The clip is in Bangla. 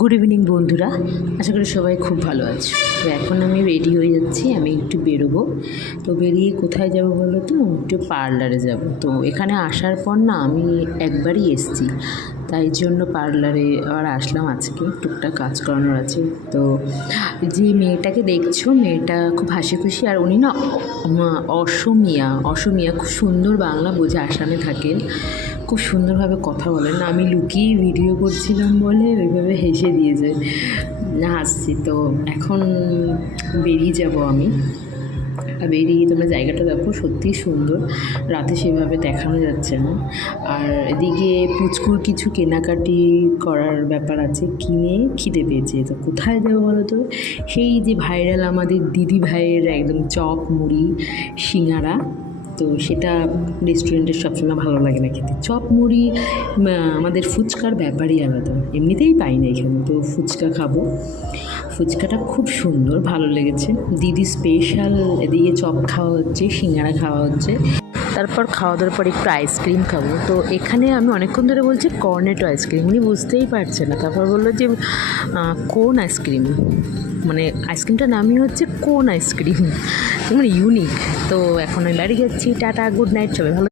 গুড ইভিনিং বন্ধুরা, আশা করি সবাই খুব ভালো আছে। তো এখন আমি রেডি হয়ে যাচ্ছি, আমি একটু বেরোবো। তো বেরিয়ে কোথায় যাব বলো তো, একটু পার্লারে যাব। তো এখানে আসার পর না আমি একবারই এসেছি, তাই জন্য পার্লারে আবার আসলাম। আজকে টুকটাক কাজ করানোর আছে। তো যে মেয়েটাকে দেখছো, মেয়েটা খুব হাসি খুশি, আর উনি না অসমিয়া খুব সুন্দর বাংলা বোঝে, আসামে থাকেন, খুব সুন্দরভাবে কথা বলেন। আমি লুকিয়ে ভিডিও করছিলাম বলে ওইভাবে হেসে দিয়েছে, হাসছি। তো এখন বেরিয়ে যাব আমি। বেরিয়ে তোমরা জায়গাটা দেখো, সত্যিই সুন্দর, রাতে সেভাবে দেখানো যাচ্ছে না। আর এদিকে পুচকুর কিছু কেনাকাটি করার ব্যাপার আছে, কিনে খিদে পেয়েছে। তো কোথায় যাবো বলো তো, সেই যে ভাইরাল আমাদের দিদি ভাইয়ের একদম চপ মুড়ি সিঙ্গারা। তো সেটা রেস্টুরেন্টের সবসময় ভালো লাগে না খেতে। চপ মুড়ি আমাদের ফুচকার ব্যাপারই আলাদা, এমনিতেই পাই না এখানে। তো ফুচকা খাবো, ফুচকাটা খুব সুন্দর, ভালো লেগেছে। দিদি স্পেশাল এদিকে চপ খাওয়া হচ্ছে, সিঙ্গারা খাওয়া হচ্ছে। তারপর খাওয়া দাওয়ার পর একটু আইসক্রিম খাবো। তো এখানে আমি অনেকক্ষণ ধরে বলছি কর্নেটো আইসক্রিম, উনি বুঝতেই পারছে না। তারপর বললো যে কোন আইসক্রিম, মানে আইসক্রিমটার নামই হচ্ছে কোন আইসক্রিম, মানে ইউনিক। তো এখন আমি বাড়ি যাচ্ছি, টাটা, গুড নাইট, সবাই ভালো।